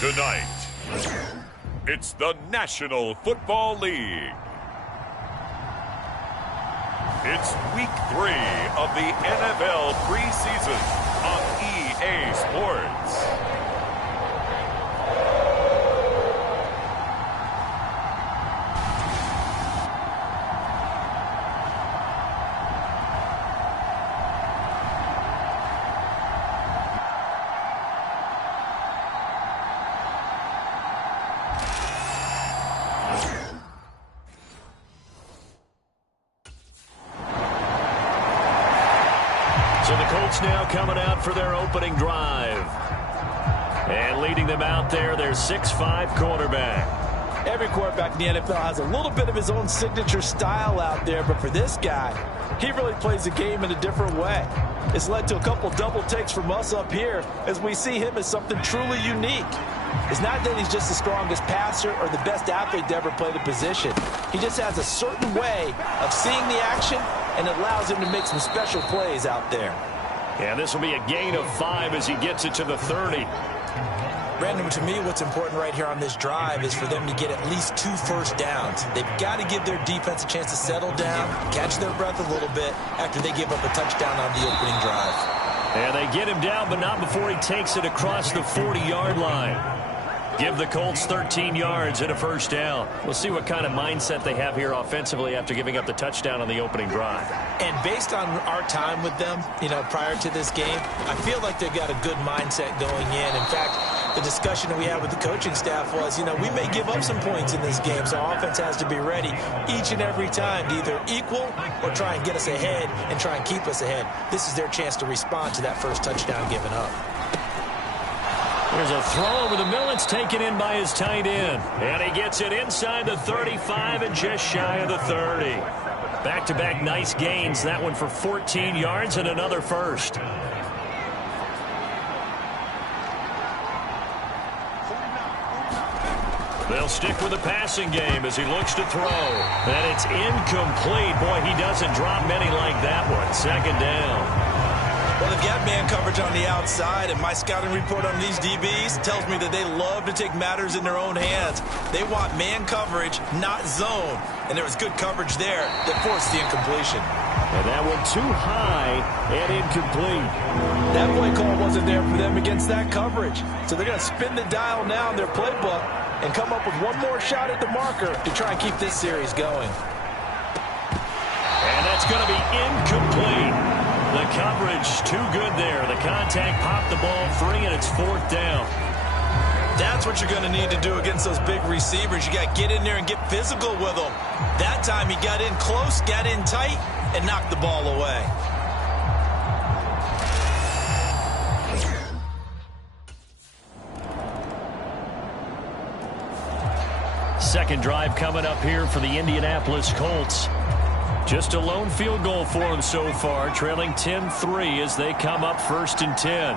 Tonight, it's the National Football League. It's week 3 of the NFL preseason on EA Sports. So the Colts now coming out for their opening drive. And leading them out there, their 6'5" quarterback. Every quarterback in the NFL has a little bit of his own signature style out there, but for this guy, he really plays the game in a different way. It's led to a couple double takes from us up here as we see him as something truly unique. It's not that he's just the strongest passer or the best athlete to ever play the position. He just has a certain way of seeing the action, and it allows him to make some special plays out there. And this will be a gain of 5 as he gets it to the 30. Brandon, to me, what's important right here on this drive is for them to get at least 2 first downs. They've got to give their defense a chance to settle down, catch their breath a little bit after they give up a touchdown on the opening drive. And they get him down, but not before he takes it across the 40-yard line. Give the Colts 13 yards and a first down. We'll see what kind of mindset they have here offensively after giving up the touchdown on the opening drive. And based on our time with them, prior to this game, I feel like they've got a good mindset going in. In fact, the discussion that we had with the coaching staff was, we may give up some points in this game, so offense has to be ready each and every time to either equal or try and get us ahead and try and keep us ahead. This is their chance to respond to that first touchdown given up. There's a throw over the middle. It's taken in by his tight end. And he gets it inside the 35 and just shy of the 30. Back-to-back nice gains. That one for 14 yards and another first. They'll stick with the passing game as he looks to throw. And it's incomplete. Boy, he doesn't drop many like that one. Second down. Well, they've got man coverage on the outside, and my scouting report on these DBs tells me that they love to take matters in their own hands. They want man coverage, not zone. And there was good coverage there that forced the incompletion. And that one too high and incomplete. That play call wasn't there for them against that coverage. So they're going to spin the dial now in their playbook and come up with one more shot at the marker to try and keep this series going. And that's going to be incomplete. The coverage too good there. The contact popped the ball free, and it's 4th down. That's what you're going to need to do against those big receivers. You got to get in there and get physical with them. That time he got in close, got in tight, and knocked the ball away. Second drive coming up here for the Indianapolis Colts. Just a lone field goal for them so far, trailing 10-3 as they come up 1st and 10.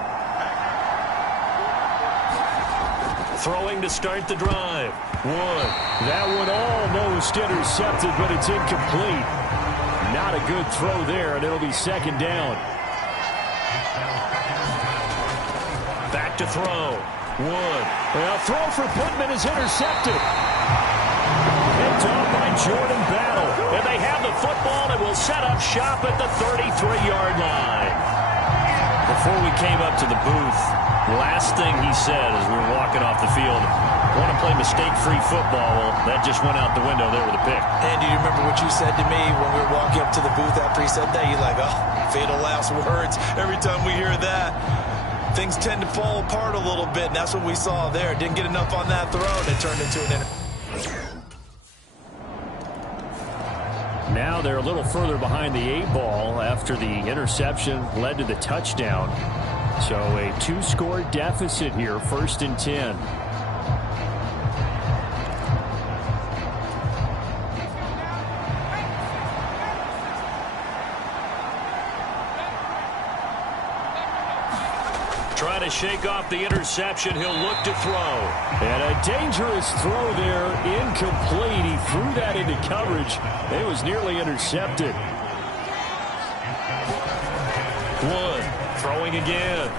Throwing to start the drive. Wood. That one almost intercepted, but it's incomplete. Not a good throw there, and it'll be 2nd down. Back to throw. Wood. Well, throw for Pittman is intercepted. Picked off by Jordan Battle. And they have the football and will set up shop at the 33-yard line. Before we came up to the booth, the last thing he said as we were walking off the field, want to play mistake-free football. Well, that just went out the window there with a pick. And do you remember what you said to me when we were walking up to the booth after he said that? You're like, oh, fatal last words. Every time we hear that, things tend to fall apart a little bit, and that's what we saw there. Didn't get enough on that throw, and it turned into an interception. Now they're a little further behind the 8-ball after the interception led to the touchdown. So a 2-score deficit here, 1st and 10. Trying to shake off the interception. He'll look to throw. And a dangerous throw there. Incomplete. He threw that into coverage. It was nearly intercepted. Wood throwing again.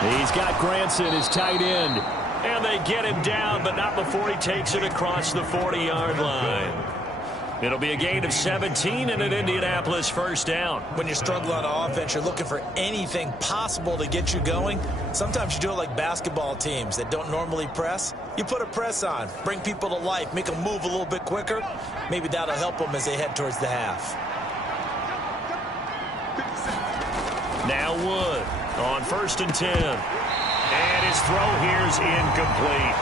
He's got Granson, his tight end. And they get him down, but not before he takes it across the 40-yard line. It'll be a gain of 17 and an Indianapolis first down. When you're struggling on offense, you're looking for anything possible to get you going. Sometimes you do it like basketball teams that don't normally press. You put a press on, bring people to life, make them move a little bit quicker. Maybe that'll help them as they head towards the half. Now Wood on 1st and 10. And his throw here is incomplete.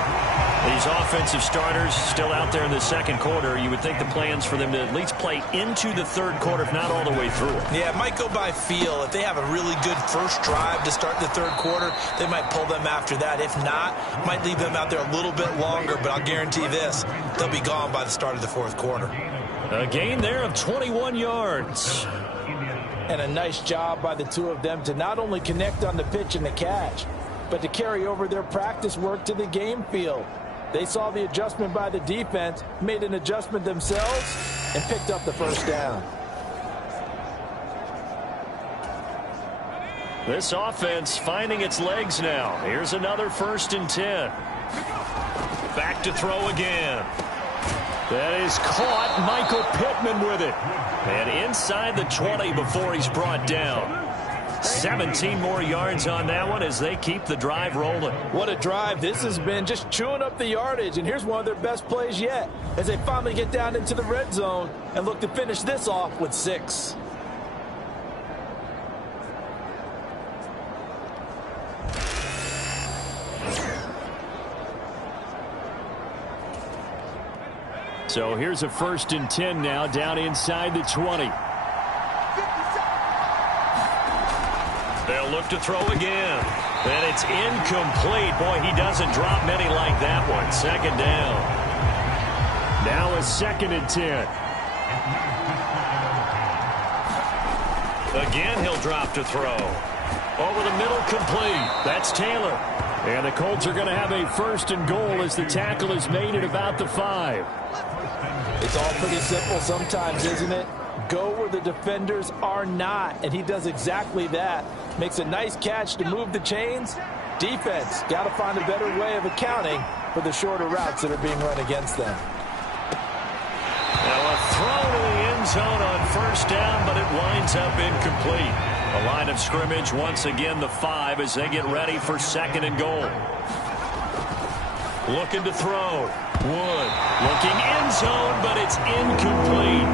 These offensive starters still out there in the second quarter. You would think the plans for them to at least play into the third quarter, if not all the way through. Yeah, it might go by feel. If they have a really good first drive to start the third quarter, they might pull them after that. If not, might leave them out there a little bit longer, but I'll guarantee this, they'll be gone by the start of the fourth quarter. A gain there of 21 yards. And a nice job by the two of them to not only connect on the pitch and the catch, but to carry over their practice work to the game field. They saw the adjustment by the defense, made an adjustment themselves, and picked up the first down. This offense finding its legs now. Here's another 1st and 10. Back to throw again. That is caught. Michael Pittman with it. And inside the 20 before he's brought down. 17 more yards on that one as they keep the drive rolling. What a drive this has been, just chewing up the yardage. And here's one of their best plays yet as they finally get down into the red zone and look to finish this off with 6. So here's a 1st and 10 now down inside the 20. They'll look to throw again. And it's incomplete. Boy, he doesn't drop many like that one. 2nd down. Now a 2nd and 10. Again, he'll drop to throw. Over the middle, complete. That's Taylor. And the Colts are going to have a 1st and goal as the tackle is made at about the 5. It's all pretty simple sometimes, isn't it? Go where the defenders are not, and he does exactly that. Makes a nice catch to move the chains. Defense got to find a better way of accounting for the shorter routes that are being run against them. Now a throw to the end zone on 1st down, but it winds up incomplete. The line of scrimmage once again the 5 as they get ready for 2nd and goal. Looking to throw. Wood looking end zone, but it's incomplete.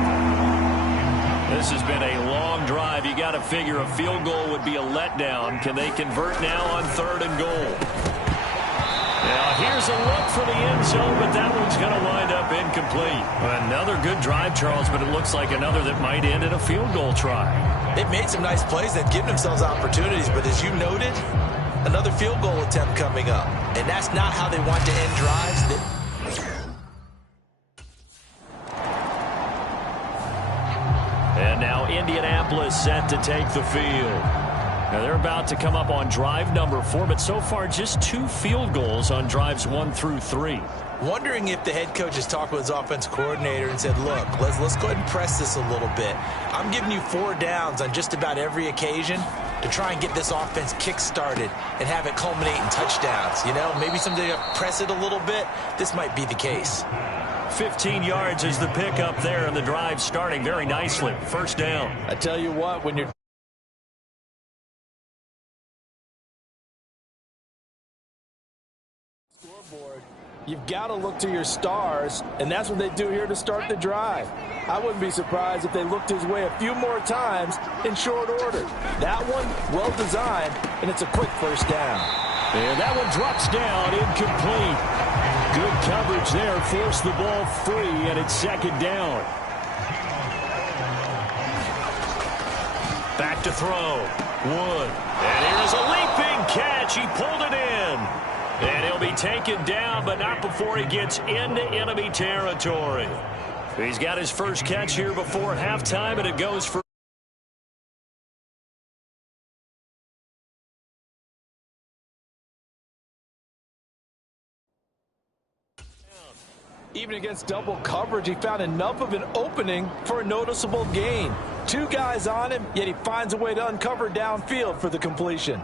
This has been a long drive. You got to figure a field goal would be a letdown. Can they convert now on 3rd and goal? Now here's a look for the end zone, but that one's going to wind up incomplete. Another good drive, Charles, but it looks like another that might end in a field goal try. They've made some nice plays. They've given themselves opportunities, but as you noted, another field goal attempt coming up. And that's not how they want to end drives. And now Indianapolis set to take the field. Now they're about to come up on drive number 4, but so far just 2 field goals on drives 1 through 3. Wondering if the head coach has talked with his offensive coordinator and said, look, let's go ahead and press this a little bit. I'm giving you 4 downs on just about every occasion to try and get this offense kick-started and have it culminate in touchdowns. You know, maybe someday to press it a little bit. This might be the case. 15 yards is the pickup there, and the drive starting very nicely. 1st down. I tell you what, when you're scoreboard, you've got to look to your stars, and that's what they do here to start the drive. I wouldn't be surprised if they looked his way a few more times in short order. That one, well designed, and it's a quick 1st down. And that one drops down, incomplete. Good coverage there, forced the ball free, and it's 2nd down. Back to throw. Wood. And here's a leaping catch. He pulled it in. And he'll be taken down, but not before he gets into enemy territory. He's got his first catch here before halftime, and it goes for even against double coverage, he found enough of an opening for a noticeable gain. 2 guys on him, yet he finds a way to uncover downfield for the completion.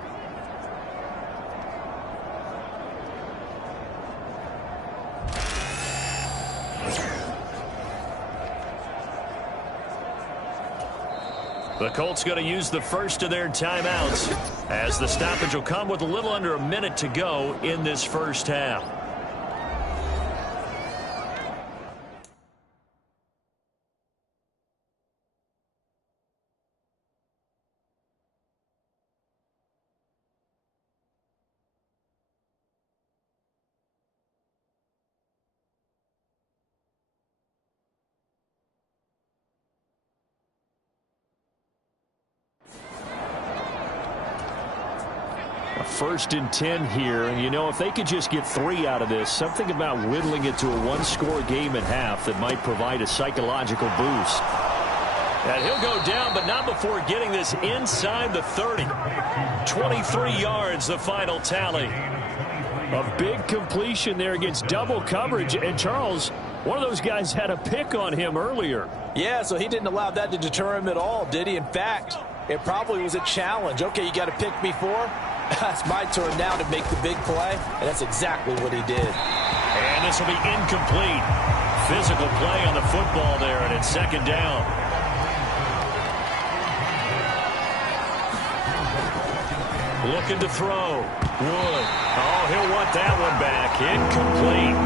The Colts going to use the first of their timeouts as the stoppage will come with a little under a minute to go in this first half. First and 10 here, and you know, if they could just get 3 out of this, something about whittling it to a one-score game at half that might provide a psychological boost. And he'll go down, but not before getting this inside the 30. 23 yards, the final tally. A big completion there against double coverage, and Charles, one of those guys had a pick on him earlier. Yeah, so he didn't allow that to deter him at all, did he? In fact, it probably was a challenge. Okay, you got to pick me 4? It's my turn now to make the big play, and that's exactly what he did. And this will be incomplete. Physical play on the football there, and it's second down. Looking to throw. Wood. Oh, he'll want that one back. Incomplete.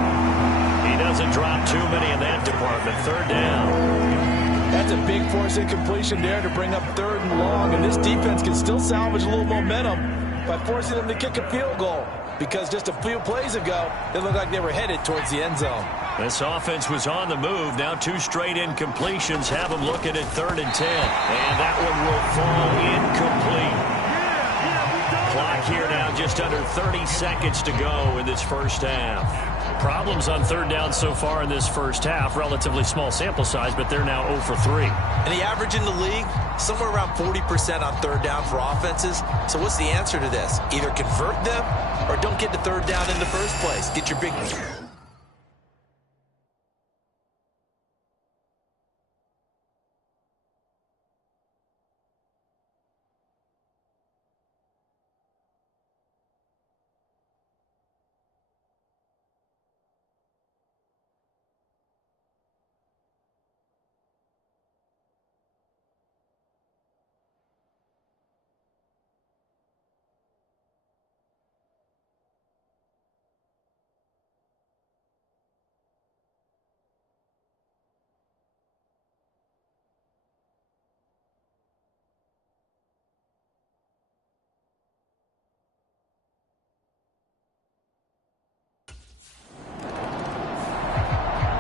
He doesn't drop too many in that department. Third down. That's a big force incompletion there to bring up 3rd and long, and this defense can still salvage a little momentum by forcing them to kick a field goal, because just a few plays ago, they looked like they were headed towards the end zone. This offense was on the move. Now 2 straight incompletions have them looking at 3rd and 10. And that one will fall incomplete. Clock here now just under 30 seconds to go in this first half. Problems on 3rd down so far in this first half. Relatively small sample size, but they're now 0 for 3. And the average in the league, somewhere around 40% on 3rd down for offenses. So what's the answer to this? Either convert them or don't get to 3rd down in the first place. Get your big...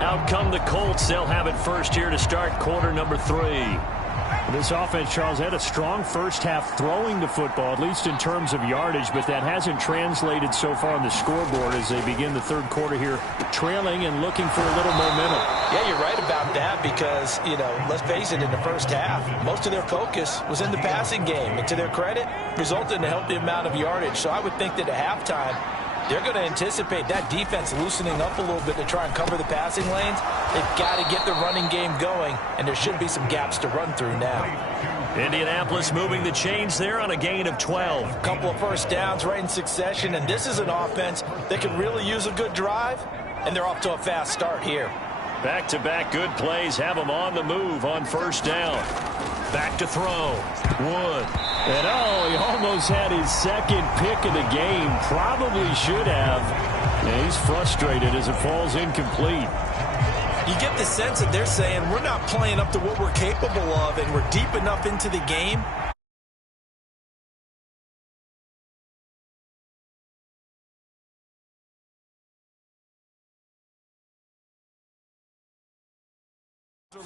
Out come the Colts. They'll have it first here to start quarter number 3. This offense, Charles, had a strong first half throwing the football, at least in terms of yardage, but that hasn't translated so far on the scoreboard as they begin the 3rd quarter here, trailing and looking for a little momentum. Yeah, you're right about that because, you know, let's face it, in the first half, most of their focus was in the passing game, and to their credit, resulted in a healthy amount of yardage. So I would think that at halftime, they're going to anticipate that defense loosening up a little bit to try and cover the passing lanes. They've got to get the running game going, and there should be some gaps to run through now. Indianapolis moving the chains there on a gain of 12. A couple of first downs right in succession, and this is an offense that can really use a good drive, and they're off to a fast start here. Back-to-back good plays have them on the move on first down. Back to throw. Wood. And he almost had his 2nd pick of the game. Probably should have. And he's frustrated as it falls incomplete. You get the sense that they're saying we're not playing up to what we're capable of, and we're deep enough into the game.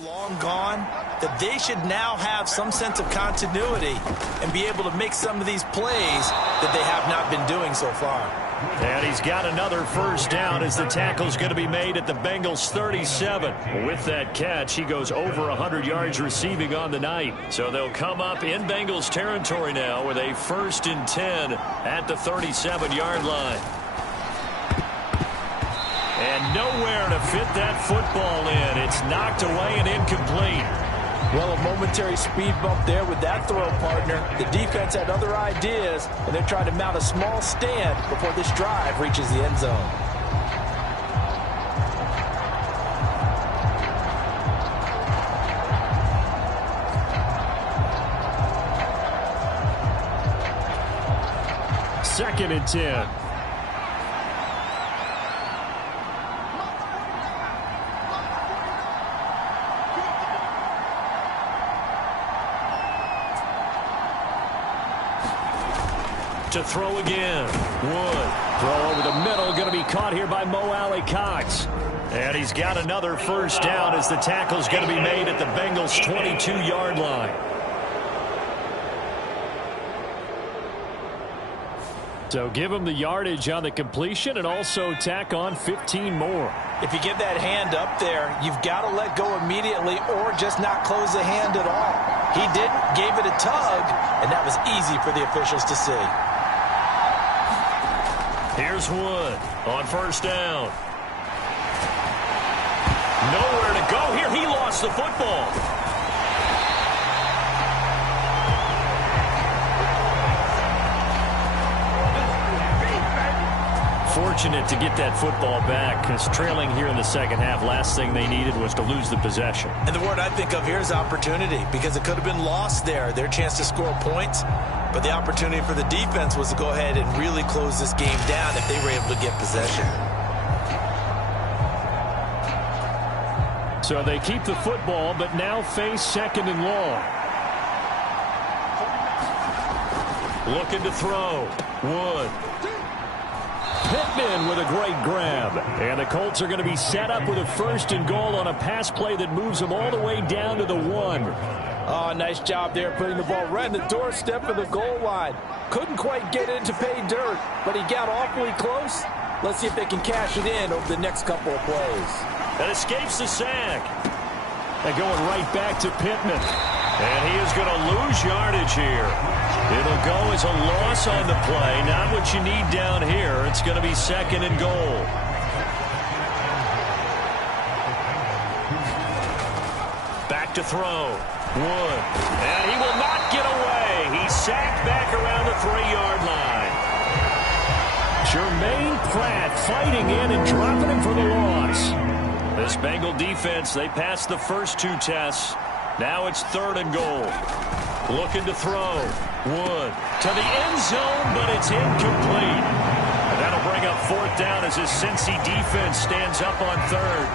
Long gone, that they should now have some sense of continuity and be able to make some of these plays that they have not been doing so far. And he's got another first down as the tackle's going to be made at the Bengals 37. With that catch, he goes over 100 yards receiving on the night. So they'll come up in Bengals territory now with a 1st and 10 at the 37-yard line. And nowhere to fit that football in. It's knocked away and incomplete. Well, a momentary speed bump there with that throw, partner. The defense had other ideas, and they're trying to mount a small stand before this drive reaches the end zone. 2nd and 10. To throw again. Wood. Throw over the middle. Going to be caught here by Mo Alley-Cox. And he's got another first down as the tackle's going to be made at the Bengals' 22-yard line. So give him the yardage on the completion and also tack on 15 more. If you get that hand up there, you've got to let go immediately or just not close the hand at all. He didn't, gave it a tug, and that was easy for the officials to see. Here's Wood on first down. Nowhere to go here. He lost the football. Fortunate to get that football back because trailing here in the second half, last thing they needed was to lose the possession. And the word I think of here is opportunity because it could have been lost there, their chance to score points. But the opportunity for the defense was to go ahead and really close this game down if they were able to get possession. So they keep the football, but now face 2nd and long. Looking to throw. Wood. Pittman with a great grab. And the Colts are going to be set up with a 1st and goal on a pass play that moves them all the way down to the 1. Oh, nice job there putting the ball right in the doorstep of the goal line. Couldn't quite get in to pay dirt, but he got awfully close. Let's see if they can cash it in over the next couple of plays. That escapes the sack. And going right back to Pittman. And he is going to lose yardage here. It'll go as a loss on the play. Not what you need down here. It's going to be 2nd and goal. Back to throw. Wood. And he will not get away. He's sacked back around the 3-yard line. Jermaine Pratt fighting in and dropping him for the loss. This Bengal defense, they passed the first 2 tests. Now it's 3rd and goal. Looking to throw. Wood to the end zone, but it's incomplete. And that'll bring up 4th down as his Cincy defense stands up on 3rd.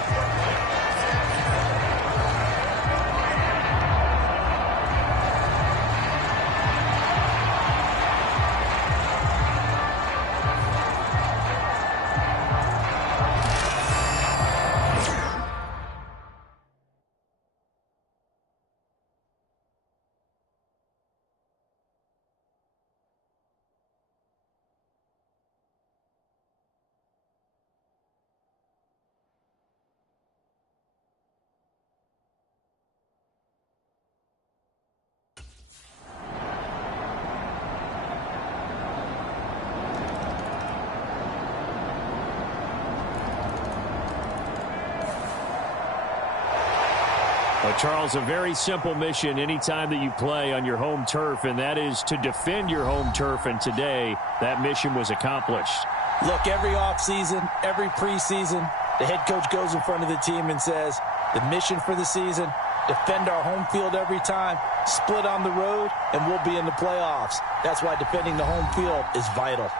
Well, Charles, a very simple mission anytime that you play on your home turf, and that is to defend your home turf. And today, that mission was accomplished. Look, every offseason, every preseason, the head coach goes in front of the team and says, the mission for the season, defend our home field every time, split on the road, and we'll be in the playoffs. That's why defending the home field is vital.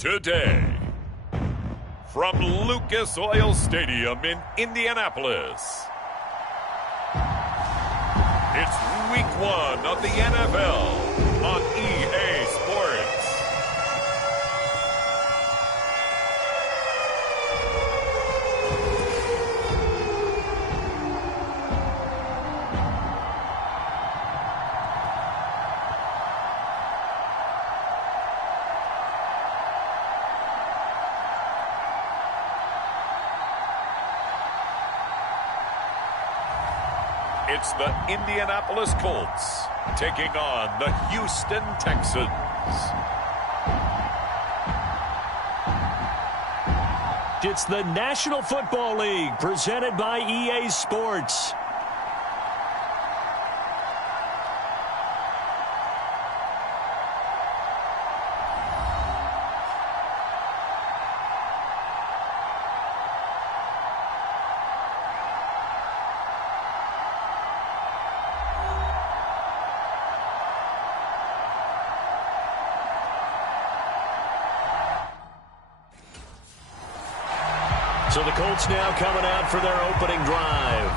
today. From Lucas Oil Stadium in Indianapolis, it's week 1 of the NFL on EA Sports. It's the Indianapolis Colts taking on the Houston Texans. It's the National Football League presented by EA Sports. So the Colts now coming out for their opening drive.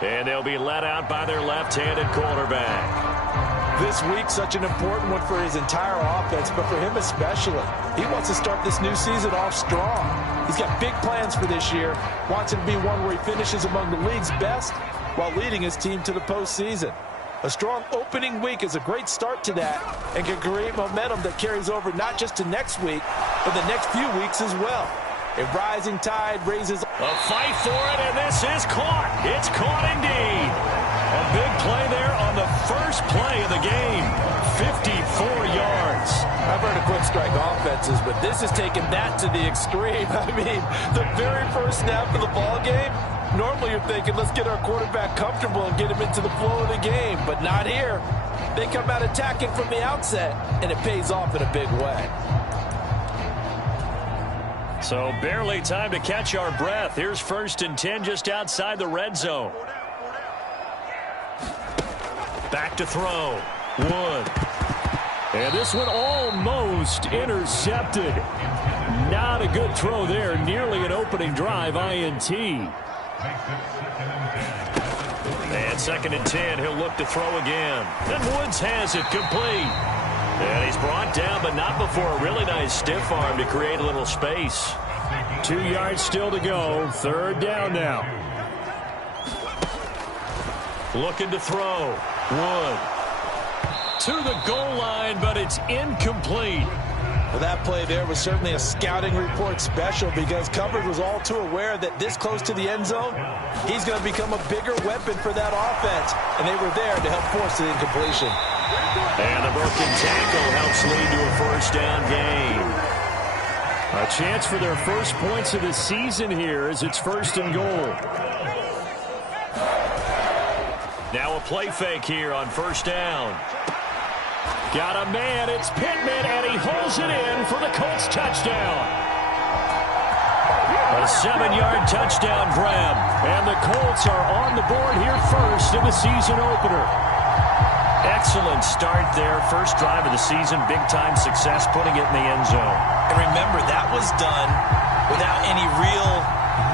And they'll be led out by their left-handed quarterback. This week, such an important one for his entire offense, but for him especially. He wants to start this new season off strong. He's got big plans for this year. Wants it to be one where he finishes among the league's best while leading his team to the postseason. A strong opening week is a great start to that and can create momentum that carries over not just to next week, but the next few weeks as well. A rising tide raises A fight for it, and this is caught. It's caught indeed. A big play there on the first play of the game. 54 yards. I've heard of quick strike offenses, but this is taking that to the extreme. I mean, the very first snap of the ball game, normally you're thinking, let's get our quarterback comfortable and get him into the flow of the game, but not here. They come out attacking from the outset, and it pays off in a big way. So barely time to catch our breath. Here's 1st and 10 just outside the red zone. Back to throw. Wood. And this one almost intercepted. Not a good throw there. Nearly an opening drive INT. And 2nd and 10. He'll look to throw again. And Woods has it complete. And he's brought down, but not before a really nice stiff arm to create a little space. 2 yards still to go. 3rd down now. Looking to throw. Wood. To the goal line, but it's incomplete. Well, that play there was certainly a scouting report special because coverage was all too aware that this close to the end zone, he's going to become a bigger weapon for that offense. And they were there to help force the incompletion. And the broken tackle helps lead to a 1st down gain. A chance for their first points of the season here as it's 1st and goal. Now a play fake here on 1st down. Got a man, it's Pittman, and he holds it in for the Colts touchdown. A 7-yard touchdown grab, and the Colts are on the board here first in the season opener. Excellent start there. First drive of the season, big-time success, putting it in the end zone. And remember, that was done without any real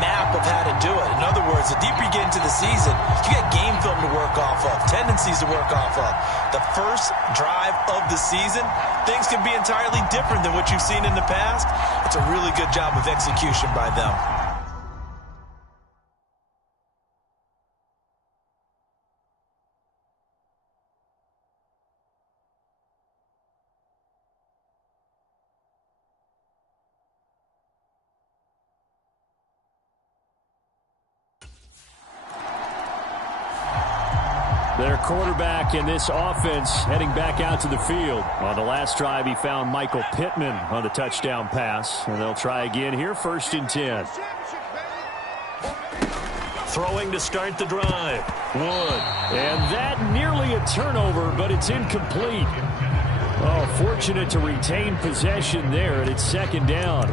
map of how to do it. In other words, the deeper you get into the season, you got game film to work off of, tendencies to work off of. The first drive of the season, things can be entirely different than what you've seen in the past. It's a really good job of execution by them. Their quarterback in this offense heading back out to the field. On the last drive, he found Michael Pittman on the touchdown pass. And they'll try again here, 1st and 10. Throwing to start the drive. Wood. And that nearly a turnover, but it's incomplete. Oh, fortunate to retain possession there, and it's 2nd down.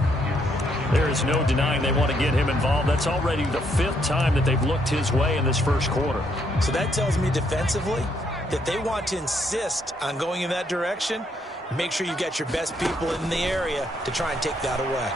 There is no denying they want to get him involved. That's already the 5th time that they've looked his way in this first quarter. So that tells me defensively that they want to insist on going in that direction Make sure you get your best people in the area to try and take that away.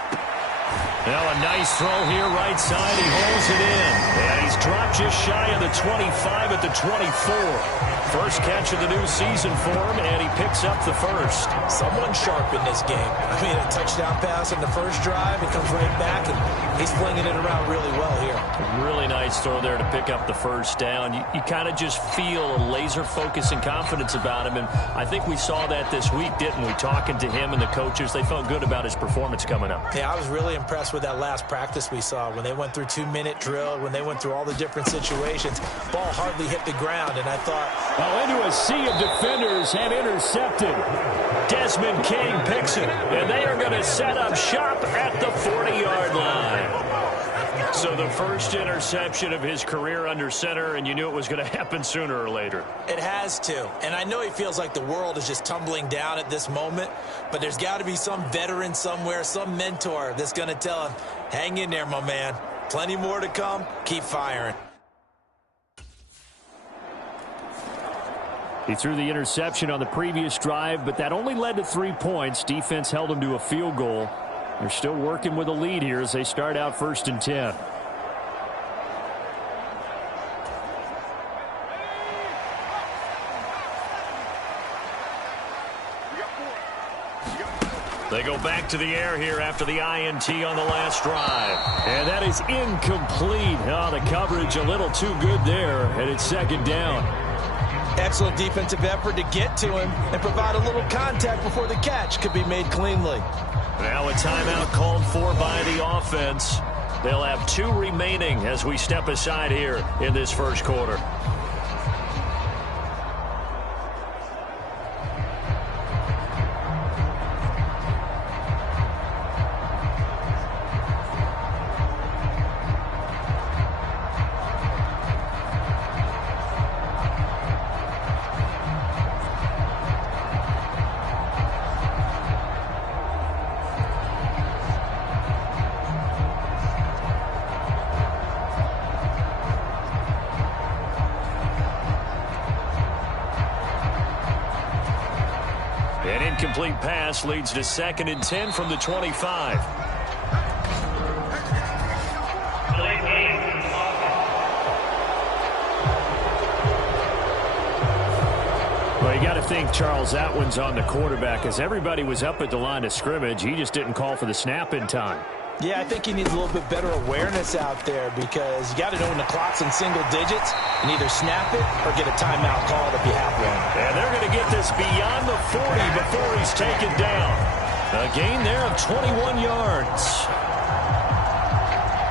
Now a nice throw here right side. He holds it in. And he's dropped just shy of the 25 at the 24. First catch of the new season for him, and he picks up the first. Someone sharp in this game. I mean, a touchdown pass on the first drive. It comes right back, and he's flinging it around really well here. Really nice throw there to pick up the first down. You kind of just feel a laser focus and confidence about him, and I think we saw that this week, didn't we? Talking to him and the coaches, they felt good about his performance coming up. Yeah, I was really impressed with that last practice we saw when they went through 2-minute drill, when they went through all the different situations. Ball hardly hit the ground, and I thought... Well, into a sea of defenders and intercepted. Desmond King picks it, and they are going to set up shop at the 40-yard line. So the first interception of his career under center, and you knew it was going to happen sooner or later. It has to. And I know he feels like the world is just tumbling down at this moment, but there's got to be some veteran somewhere, some mentor that's going to tell him, hang in there, my man. Plenty more to come. Keep firing. He threw the interception on the previous drive, but that only led to 3 points. Defense held him to a field goal. They're still working with a lead here as they start out 1st and 10. They go back to the air here after the INT on the last drive. And that is incomplete. Oh, the coverage a little too good there, and it's 2nd down. Excellent defensive effort to get to him and provide a little contact before the catch could be made cleanly. Now a timeout called for by the offense. They'll have 2 remaining as we step aside here in this first quarter. An incomplete pass leads to 2nd and 10 from the 25. Well, you got to think, Charles, that one's on the quarterback as everybody was up at the line of scrimmage. He just didn't call for the snap in time. Yeah, I think he needs a little bit better awareness out there because you got to know when the clock's in single digits and either snap it or get a timeout called if you have one. And they're going to get this beyond the 40 before he's taken down. A gain there of 21 yards.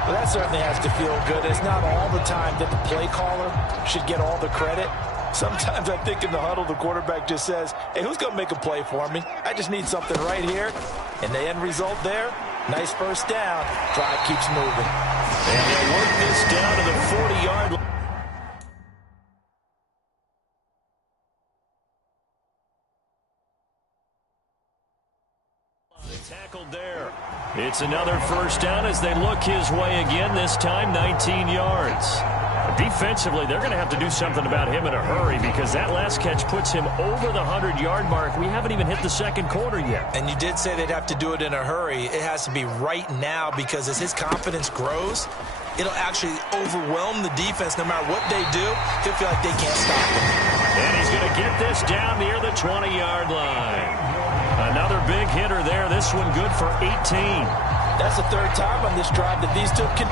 Well, that certainly has to feel good. It's not all the time that the play caller should get all the credit. Sometimes I think in the huddle, the quarterback just says, hey, who's going to make a play for me? I just need something right here. And the end result there, nice first down. Drive keeps moving. And they'll work this down to the 40-yard line. Tackled there. It's another first down as they look his way again, this time 19 yards. Defensively, they're going to have to do something about him in a hurry because that last catch puts him over the 100-yard mark. We haven't even hit the second quarter yet. And you did say they'd have to do it in a hurry. It has to be right now because as his confidence grows, it'll actually overwhelm the defense. No matter what they do, he'll feel like they can't stop him. And he's going to get this down near the 20-yard line. Another big hitter there. This one good for 18. That's the 3rd time on this drive that these two can...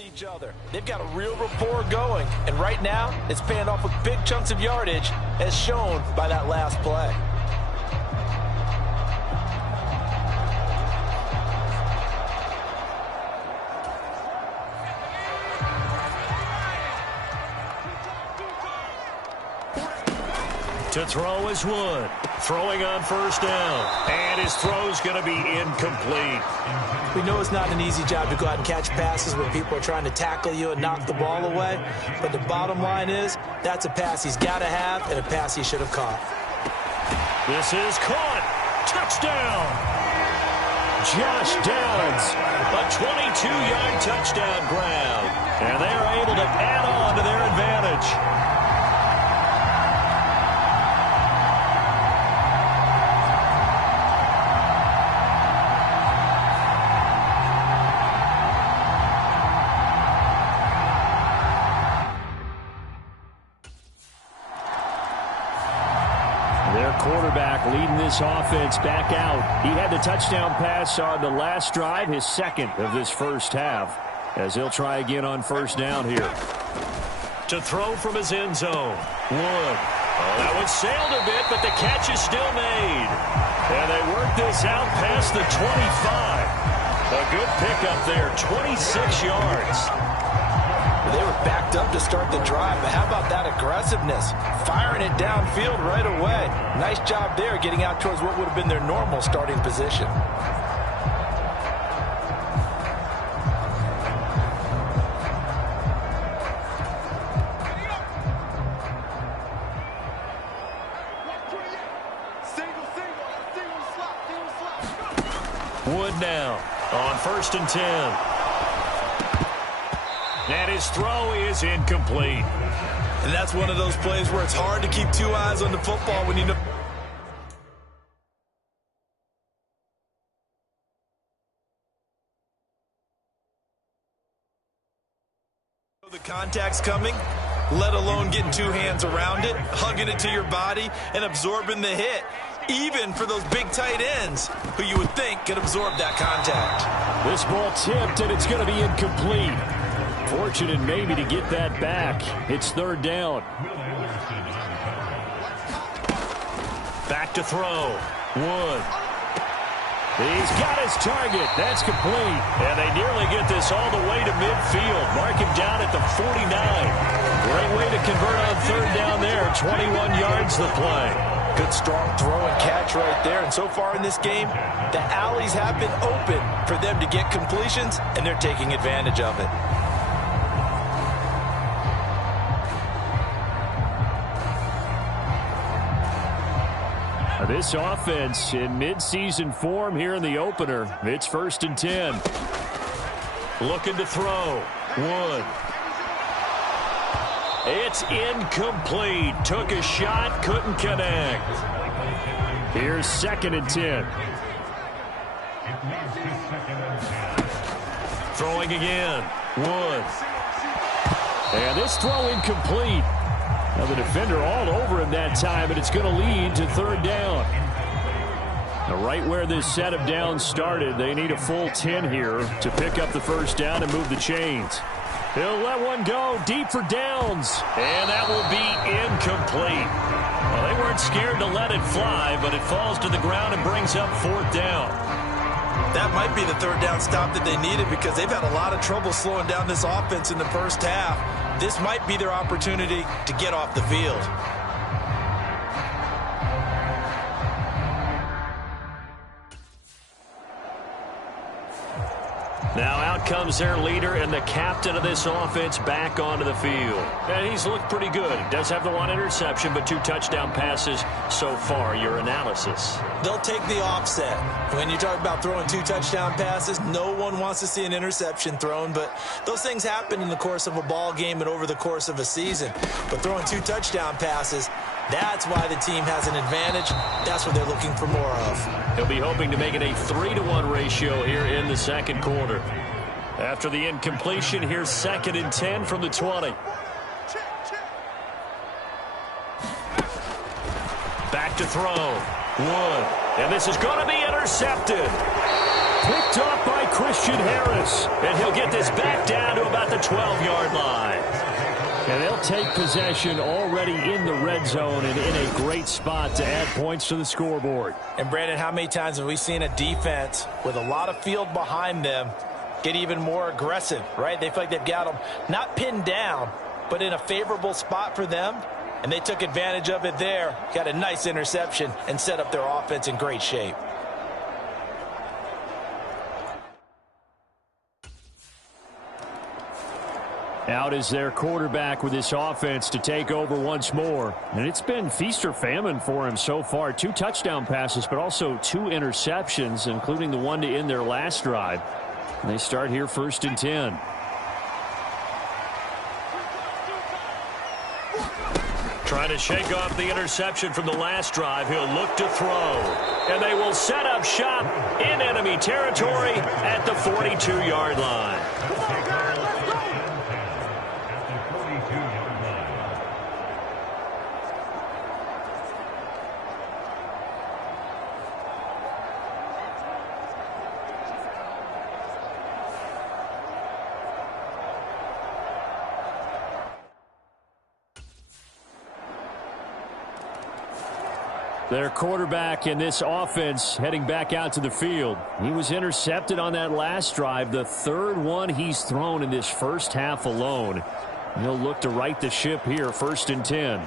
each other. They've got a real rapport going, and right now it's paying off with big chunks of yardage, as shown by that last play. To throw is Wood. Throwing on first down. And his throw's going to be incomplete. We know it's not an easy job to go out and catch passes when people are trying to tackle you and knock the ball away. But the bottom line is, that's a pass he's got to have and a pass he should have caught. This is caught. Touchdown. Josh Downs. A 22-yard touchdown grab. And they're able to add on to their advantage. Quarterback leading this offense back out. He had the touchdown pass on the last drive, his second of this first half, as he'll try again on first down here. To throw from his end zone, Wood. Oh, that one sailed a bit, but the catch is still made. And they work this out past the 25. A good pickup there, 26 yards. They were backed up to start the drive, but how about that aggressiveness? Firing it downfield right away. Nice job there getting out towards what would have been their normal starting position. Wood now on 1st and 10. And his throw is incomplete. And that's one of those plays where it's hard to keep two eyes on the football when you know the contact's coming, let alone getting two hands around it, hugging it to your body, and absorbing the hit, even for those big tight ends who you would think could absorb that contact. This ball tipped, and it's going to be incomplete. Fortunate maybe to get that back. It's 3rd down. Back to throw. Wood. He's got his target. That's complete. And they nearly get this all the way to midfield. Mark him down at the 49. Great way to convert on 3rd down there. 21 yards the play. Good strong throw and catch right there. And so far in this game, the alleys have been open for them to get completions, and they're taking advantage of it. This offense in midseason form here in the opener. It's 1st and 10. Looking to throw. Wood. It's incomplete. Took a shot, couldn't connect. Here's 2nd and 10. Throwing again. Wood. And this throw incomplete. Now the defender all over him that time, and it's going to lead to 3rd down. Now right where this set of downs started, they need a full 10 here to pick up the 1st down and move the chains. He'll let one go deep for Downs, and that will be incomplete. Well, they weren't scared to let it fly, but it falls to the ground and brings up 4th down. That might be the 3rd down stop that they needed, because they've had a lot of trouble slowing down this offense in the first half. This might be their opportunity to get off the field. Now out comes their leader and the captain of this offense back onto the field. And he's looked pretty good. He does have the 1 interception, but 2 touchdown passes so far. Your analysis? They'll take the offset. When you talk about throwing 2 touchdown passes, no one wants to see an interception thrown, but those things happen in the course of a ball game and over the course of a season. But throwing 2 touchdown passes, that's why the team has an advantage. That's what they're looking for more of. He'll be hoping to make it a 3-to-1 ratio here in the 2nd quarter. After the incompletion, here's 2nd and 10 from the 20. Back to throw. Wood. And this is going to be intercepted. Picked off by Chris Christian Harris. And he'll get this back down to about the 12-yard line. And they'll take possession already in the red zone and in a great spot to add points to the scoreboard. And, Brandon, how many times have we seen a defense with a lot of field behind them get even more aggressive, right? They feel like they've got them not pinned down, but in a favorable spot for them. And they took advantage of it there, got a nice interception, and set up their offense in great shape. Out is their quarterback with this offense to take over once more. And it's been feast or famine for him so far. 2 touchdown passes, but also 2 interceptions, including the one to end their last drive. And they start here 1st and 10. Trying to shake off the interception from the last drive. He'll look to throw. And they will set up shop in enemy territory at the 42-yard line. Their quarterback in this offense heading back out to the field. He was intercepted on that last drive, the 3rd one he's thrown in this first half alone. And he'll look to right the ship here, 1st and 10.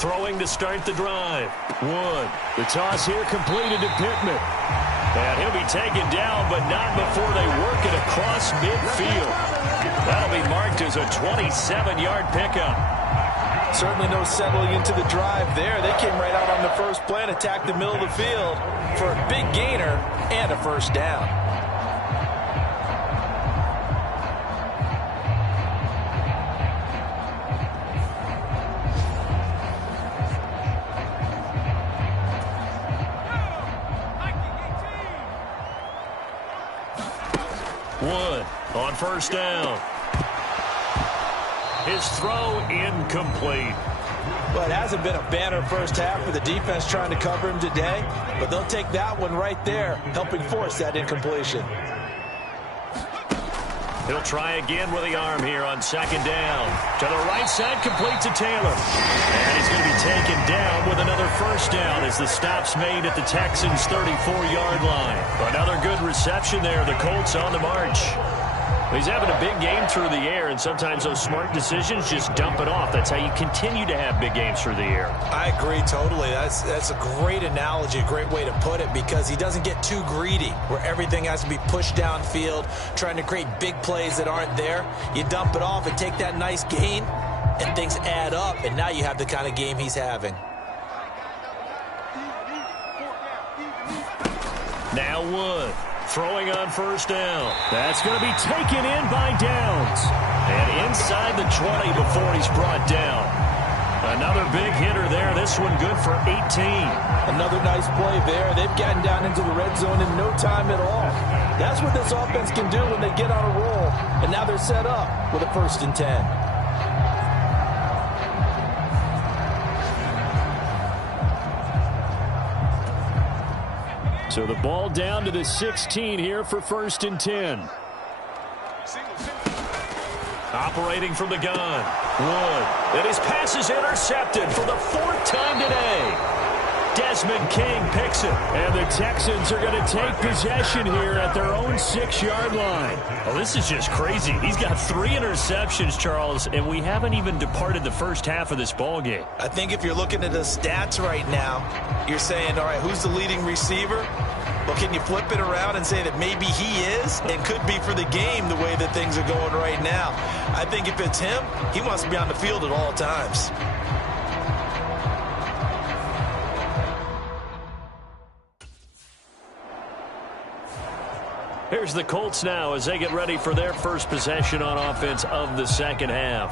Throwing to start the drive. Wood. The toss here completed to Pittman. And he'll be taken down, but not before they work it across midfield. That'll be marked as a 27-yard pickup. Certainly no settling into the drive there. They came right out on the first play and attacked the middle of the field for a big gainer and a 1st down. Wood on 1st down. His throw incomplete. Well, it hasn't been a banner first half for the defense trying to cover him today, but they'll take that one right there, helping force that incompletion. He'll try again with the arm here on 2nd down. To the right side, complete to Taylor. And he's going to be taken down with another 1st down as the stop's made at the Texans' 34-yard line. Another good reception there. The Colts on the march. He's having a big game through the air, and sometimes those smart decisions just dump it off. That's how you continue to have big games through the air. I agree totally. That's a great analogy, a great way to put it, because he doesn't get too greedy where everything has to be pushed downfield, trying to create big plays that aren't there. You dump it off and take that nice gain, and things add up, and now you have the kind of game he's having. Now Wood. Throwing on 1st down. That's going to be taken in by Downs. And inside the 20 before he's brought down. Another big hitter there. This one good for 18. Another nice play there. They've gotten down into the red zone in no time at all. That's what this offense can do when they get on a roll. And now they're set up with a 1st and 10. So the ball down to the 16 here for 1st and 10. Operating from the gun. Wood. And his pass is intercepted for the 4th time today. Desmond King picks it. And the Texans are going to take possession here at their own 6-yard line. Oh, this is just crazy. He's got 3 interceptions, Charles, and we haven't even departed the first half of this ball game. I think if you're looking at the stats right now, you're saying, all right, who's the leading receiver? Well, can you flip it around and say that maybe he is and could be for the game the way that things are going right now? I think if it's him, he wants to be on the field at all times. Here's the Colts now as they get ready for their first possession on offense of the second half.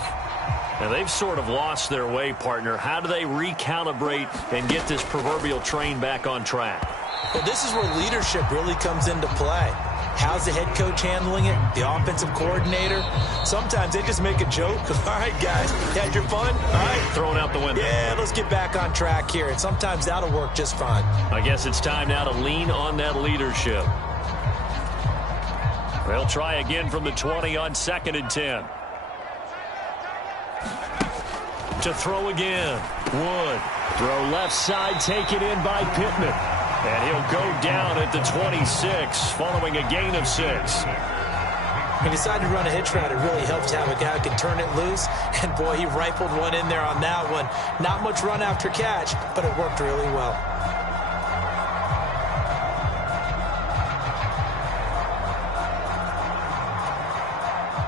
Now, they've sort of lost their way, partner. How do they recalibrate and get this proverbial train back on track? Well, this is where leadership really comes into play. How's the head coach handling it? The offensive coordinator? Sometimes they just make a joke. All right, guys, had your fun? All right. Thrown out the window. Yeah, let's get back on track here. And sometimes that'll work just fine. I guess it's time now to lean on that leadership. They'll try again from the 20 on 2nd and 10. To throw again. Wood. Throw left side, taken in by Pittman. And he'll go down at the 26 following a gain of 6. He decided to run a hitch route. It really helps to have a guy who can turn it loose. And, boy, he rifled one in there on that one. Not much run after catch, but it worked really well.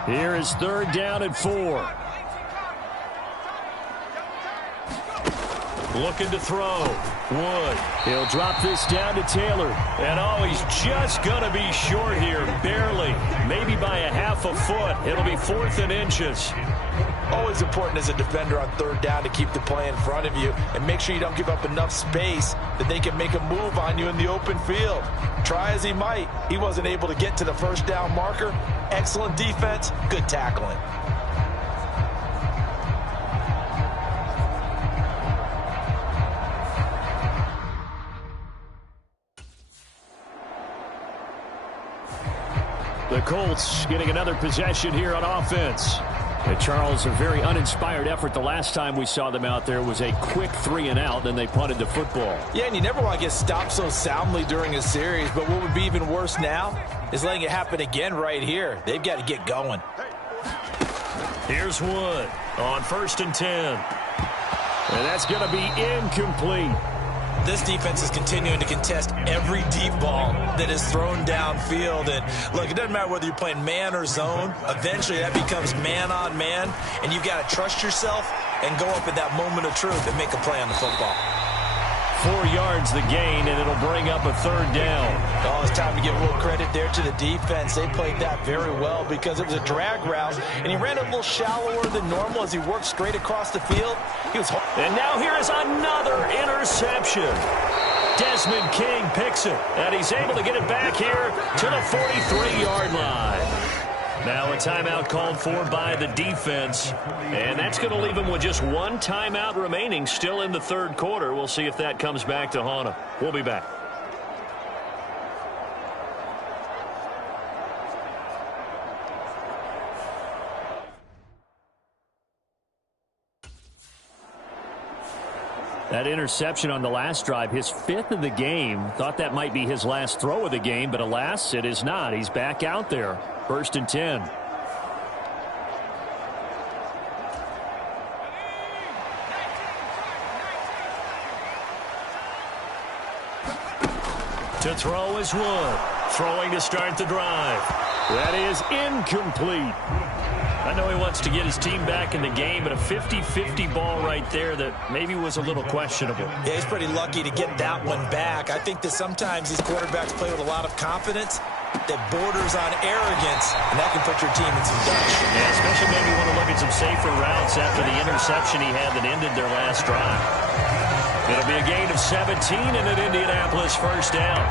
Here is 3rd down and 4. Looking to throw. Wood. He'll drop this down to Taylor. And, oh, he's just going to be short here. Barely. Maybe by a half a foot. It'll be 4th and inches. Always important as a defender on 3rd down to keep the play in front of you and make sure you don't give up enough space that they can make a move on you in the open field. Try as he might, he wasn't able to get to the 1st down marker. Excellent defense, good tackling. The Colts getting another possession here on offense. Charles, a very uninspired effort. The last time we saw them out there was a quick 3-and-out, then they punted the football. Yeah, and you never want to get stopped so soundly during a series, but what would be even worse now is letting it happen again right here. They've got to get going. Here's Wood on 1st and 10. And that's going to be incomplete. This defense is continuing to contest every deep ball that is thrown downfield. And, look, it doesn't matter whether you're playing man or zone. Eventually, that becomes man-on-man, and you've got to trust yourself and go up at that moment of truth and make a play on the football. 4 yards the gain, and it'll bring up a 3rd down. Oh, it's time to give a little credit there to the defense. They played that very well because it was a drag route, and he ran a little shallower than normal as he worked straight across the field. And now here is another interception. Desmond King picks it, and he's able to get it back here to the 43-yard line. Now a timeout called for by the defense, and that's going to leave him with just 1 timeout remaining still in the 3rd quarter. We'll see if that comes back to haunt him. We'll be back. That interception on the last drive, his 5th of the game. Thought that might be his last throw of the game, but alas, it is not. He's back out there. 1st and 10. To throw is Wood. Throwing to start the drive. That is incomplete. I know he wants to get his team back in the game, but a 50-50 ball right there that maybe was a little questionable. Yeah, he's pretty lucky to get that one back. I think that sometimes these quarterbacks play with a lot of confidence that borders on arrogance, and that can put your team in some dutch. Yeah, especially maybe want to look at some safer routes after the interception he had that ended their last drive. It'll be a gain of 17 and an Indianapolis 1st down.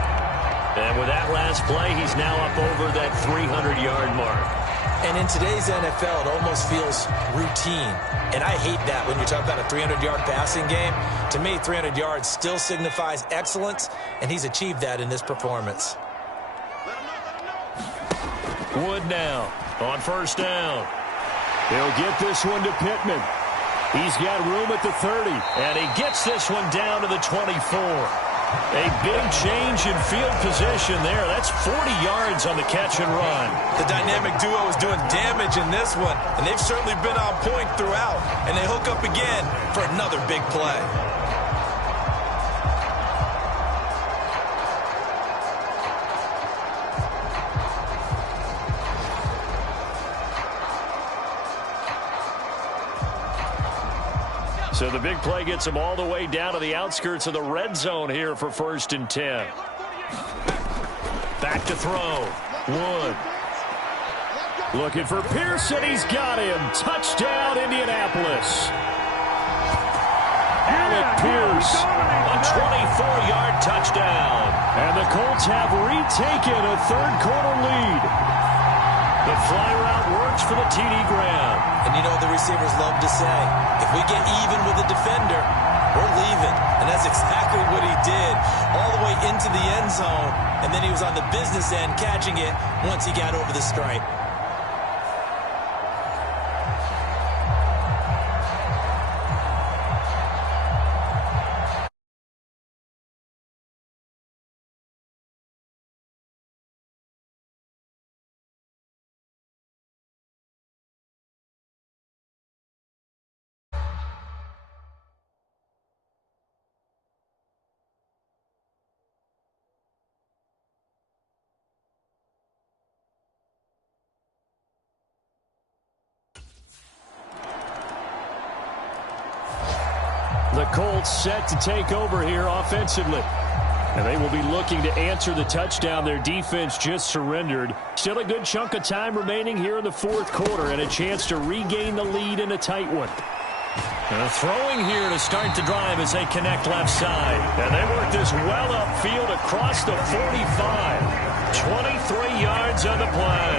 And with that last play, he's now up over that 300-yard mark. And in today's NFL, it almost feels routine. And I hate that when you talk about a 300-yard passing game. To me, 300 yards still signifies excellence, and he's achieved that in this performance. Wood now on 1st down. He'll get this one to Pittman. He's got room at the 30, and he gets this one down to the 24. A big change in field position there. That's 40 yards on the catch and run. The dynamic duo is doing damage in this one, and they've certainly been on point throughout, and they hook up again for another big play. So the big play gets him all the way down to the outskirts of the red zone here for 1st and 10. Back to throw. Wood. Looking for Pearson. He's got him. Touchdown, Indianapolis. Alec Pierce 24-yard touchdown. And the Colts have retaken a third-quarter lead. The fly route works for the TD Graham. And you know what the receivers love to say? If we get even with the defender, we're leaving. And that's exactly what he did, all the way into the end zone. And then he was on the business end catching it once he got over the stripe. The Colts set to take over here offensively. And they will be looking to answer the touchdown their defense just surrendered. Still a good chunk of time remaining here in the fourth quarter and a chance to regain the lead in a tight one. And throwing here to start the drive as they connect left side. And they work this well upfield across the 45. 23 yards on the play.